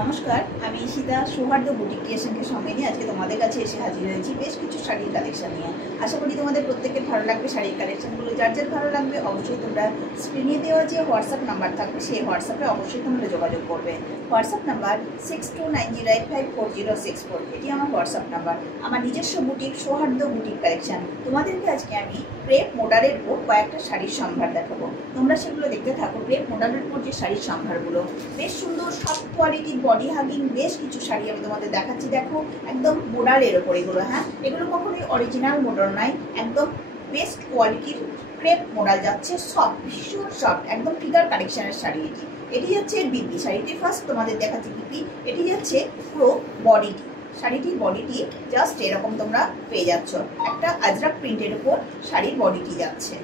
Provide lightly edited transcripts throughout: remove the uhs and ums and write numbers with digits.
নমস্কার, আমি ঈশিতা সৌহার্দ্য বুটিক ক্রিয়েশনকে সঙ্গে নিয়ে আজকে তোমাদের কাছে এসে হাজির হয়েছি বেশ কিছু শাড়ির কালেকশন নিয়ে। আশা করি তোমাদের প্রত্যেকের ভালো লাগবে শাড়ির কালেকশনগুলো। যার যার ভালো লাগবে অবশ্যই তোমরা স্ক্রিনে দেওয়া যে হোয়াটসঅ্যাপ নাম্বার থাকবে সেই হোয়াটসঅ্যাপে অবশ্যই তোমরা যোগাযোগ করবে। হোয়াটসঅ্যাপ নাম্বার 6290854064, এটি আমার হোয়াটসঅ্যাপ নাম্বার। আমার নিজস্ব বুটিক সৌহার্দ্য বুটিক কালেকশন। তোমাদেরকে আজকে আমি ক্রেপ মডালের উপর কয়েকটা শাড়ির সম্ভার দেখাবো, তোমরা সেগুলো দেখতে থাকো। ক্রেপ মডালের উপর যে শাড়ির সম্ভারগুলো বেশ সুন্দর সফট কোয়ালিটির বডি হাগিং বেশ কিছু শাড়ি আমি তোমাদের দেখাচ্ছি। দেখো একদম মডালের ওপর এগুলো, হ্যাঁ এগুলো কখনোই অরিজিনাল মডাল নয়, একদম বেস্ট কোয়ালিটির ক্রেপ মডাল যাচ্ছে। সফট, ভীষণ সফট, একদম ফিগার কালেকশনের শাড়ি। এটি যাচ্ছে বিপি শাড়িটি। ফার্স্ট তোমাদের দেখাচ্ছি বিপি। এটি যাচ্ছে পুরো বডিটি, শাড়িটির বডিটি জাস্ট এরকম তোমরা পেয়ে যাচ্ছ। একটা আজরাক প্রিন্টের উপর শাড়ির বডিটি যাচ্ছে,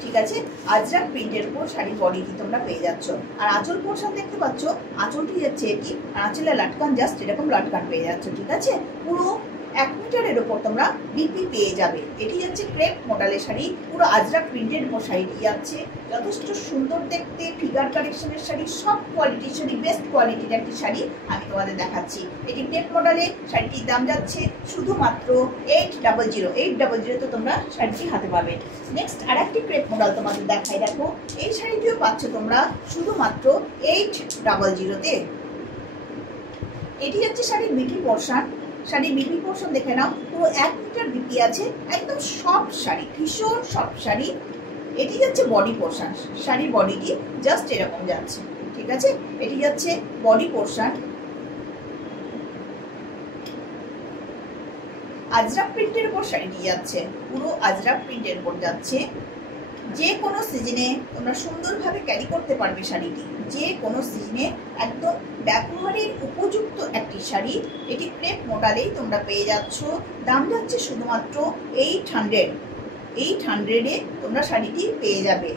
ঠিক আছে। আজরাক প্রিন্টের উপর শাড়ির বডিটি তোমরা পেয়ে যাচ্ছ। আর আঁচল পোর্শন দেখতে পাচ্ছ, আঁচলটি যাচ্ছে এটি, আর আঁচলে লাটকান জাস্ট এরকম লাটকান পেয়ে যাচ্ছ, ঠিক আছে। পুরো 1 মিটারের ওপর তোমরা বিপি পেয়ে যাবে। এটি যাচ্ছে ক্রেপ মডেলের শাড়ি, পুরো আজরাক প্রিন্টের উপর শাড়িটি যাচ্ছে। যথেষ্ট সুন্দর দেখতে, ফিগার কালেকশনের শাড়ি, সব কোয়ালিটির শাড়ি, বেস্ট কোয়ালিটির একটি শাড়ি আমি তোমাদের দেখাচ্ছি। এটি ক্রেপ মডেলে, শাড়িটির দাম যাচ্ছে শুধুমাত্র 800 তো তোমরা শাড়িটি হাতে পাবে। নেক্সট আর একটি ক্রেপ মডেল তোমাদের দেখাই। দেখো এই শাড়িটিও পাচ্ছ তোমরা শুধুমাত্র 800-তে। এটি হচ্ছে শাড়ির বিপি পোর্শন। শাড়ির বিপি পোর্শন দেখে নাও, পুরো 1 মিটার বিপি আছে, একদম সফট শাড়ি, ভীষণ সফট শাড়ি। এটি যাচ্ছে বডি পোর্শন, শাড়ির বডিটি জাস্ট এরকম যাচ্ছে, ঠিক আছে। এটি যাচ্ছে বডি পোর্শন। আজরাক প্রিন্টের উপর শাড়িটি যাচ্ছে, পুরো আজরাক প্রিন্টের উপর যাচ্ছে। যে কোনো সিজনে তোমরা সুন্দরভাবে ক্যারি করতে পারবে শাড়িটি, যে কোনো সিজনে একদম ব্যবহারের উপযুক্ত একটি শাড়ি। এটি ক্রেপ মডেলেই তোমরা পেয়ে যাচ্ছ। দাম যাচ্ছে শুধুমাত্র 800-এ তোমরা শাড়িটি পেয়ে যাবে।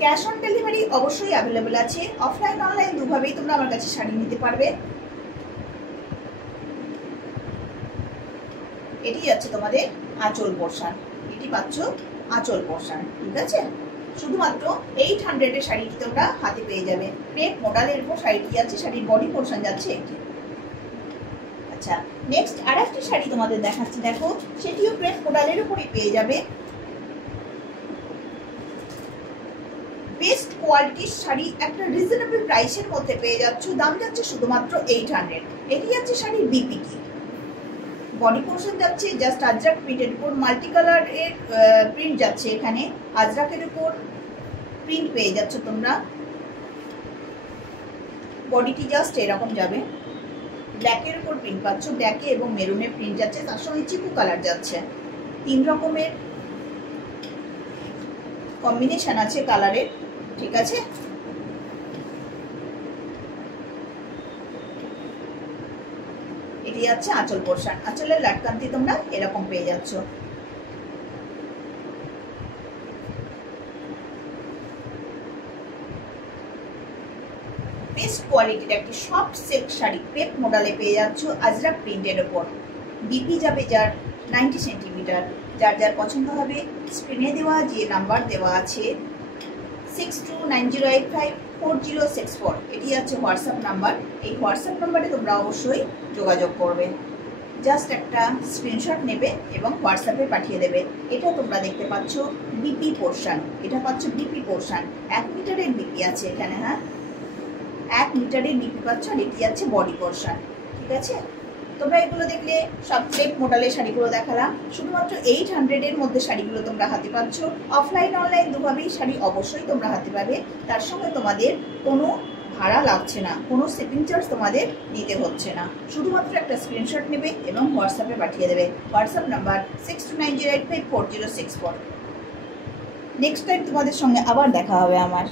ক্যাশ অন ডেলিভারি অবশ্যই অ্যাভেলেবেল আছে। অফলাইন অনলাইন দুভাবেই তোমরা আমার কাছে শাড়ি নিতে পারবে। এটি যাচ্ছে তোমাদের আঁচল পোর্শন, এটি পাচ্ছ আঁচল পোর্শন, ঠিক আছে। শুধুমাত্র 800-এর শাড়িটি তোমরা হাতে পেয়ে যাবে। ক্রেপ মডেলের উপর শাড়িটি যাচ্ছে, শাড়ির বডি পোর্শন যাচ্ছে এটি। আচ্ছা, নেক্সট আর একটি শাড়ি তোমাদের দেখাচ্ছি। দেখো সেটিও ক্রেপ মডেলের উপরই পেয়ে যাবে। বেস্ট কোয়ালিটির শাড়ি একটা রিজনেবল প্রাইসের মধ্যে পেয়ে যাচ্ছ। দাম যাচ্ছে শুধুমাত্র 800। এটি যাচ্ছে শাড়ির বিপিটি, বডি পোর্শন যাচ্ছে জাস্ট আজরাক প্রিন্টের উপর, মাল্টি কালারের প্রিন্ট যাচ্ছে এখানে। আজরাকের উপর প্রিন্ট পেয়ে যাচ্ছ তোমরা। বডিটি জাস্ট এরকম যাবে, ব্ল্যাকের উপর প্রিন্ট পাচ্ছ, ব্ল্যাকে এবং মেরুনের প্রিন্ট যাচ্ছে, তার সঙ্গে চিকু কালার যাচ্ছে। 3 রকমের কম্বিনেশন আছে কালারের, ঠিক আছে। এটি যাচ্ছে আঁচল পোর্শন, আঁচলের লাটকান্তি তোমরা এরকম পেয়ে যাচ্ছ। বেস্ট কোয়ালিটির একটি সফট সিল্ক শাড়ি ক্রেপ মডেলে পেয়ে যাচ্ছ আজরাক প্রিন্টের ওপর। বিপি যাবে যার 90 সেন্টিমিটার। যার যার পছন্দ হবে স্ক্রিনে দেওয়া যে নাম্বার দেওয়া আছে 6290854064, এটি আছে হোয়াটসঅ্যাপ নাম্বার। এই হোয়াটসঅ্যাপ নাম্বারে তোমরা অবশ্যই যোগাযোগ করবে। জাস্ট একটা স্ক্রিনশট নেবে এবং হোয়াটসঅ্যাপে পাঠিয়ে দেবে। এটা তোমরা দেখতে পাচ্ছ বিপি পোর্শন, এটা পাচ্ছ বিপি পোর্শন। 1 মিটারের বিপি আছে এখানে, হ্যাঁ 1 মিটারের বিপি পাচ্ছ। আর এটি যাচ্ছে বডি পোর্শন, ঠিক আছে। তোমরা এগুলো দেখলে সব ক্রেপ মডেলের শাড়িগুলো দেখালাম। শুধুমাত্র 800-এর মধ্যে শাড়িগুলো তোমরা হাতে পাচ্ছ। অফলাইন অনলাইন দুভাবেই শাড়ি অবশ্যই তোমরা হাতে পাবে। তার সঙ্গে তোমাদের কোনো ভাড়া লাগছে না, কোনো শিপিং চার্জ তোমাদের দিতে হচ্ছে না। শুধুমাত্র একটা স্ক্রিনশট নেবে এবং হোয়াটসঅ্যাপে পাঠিয়ে দেবে। WhatsApp number 6290854064। নেক্সট টাইম তোমাদের সঙ্গে আবার দেখা হবে আমার।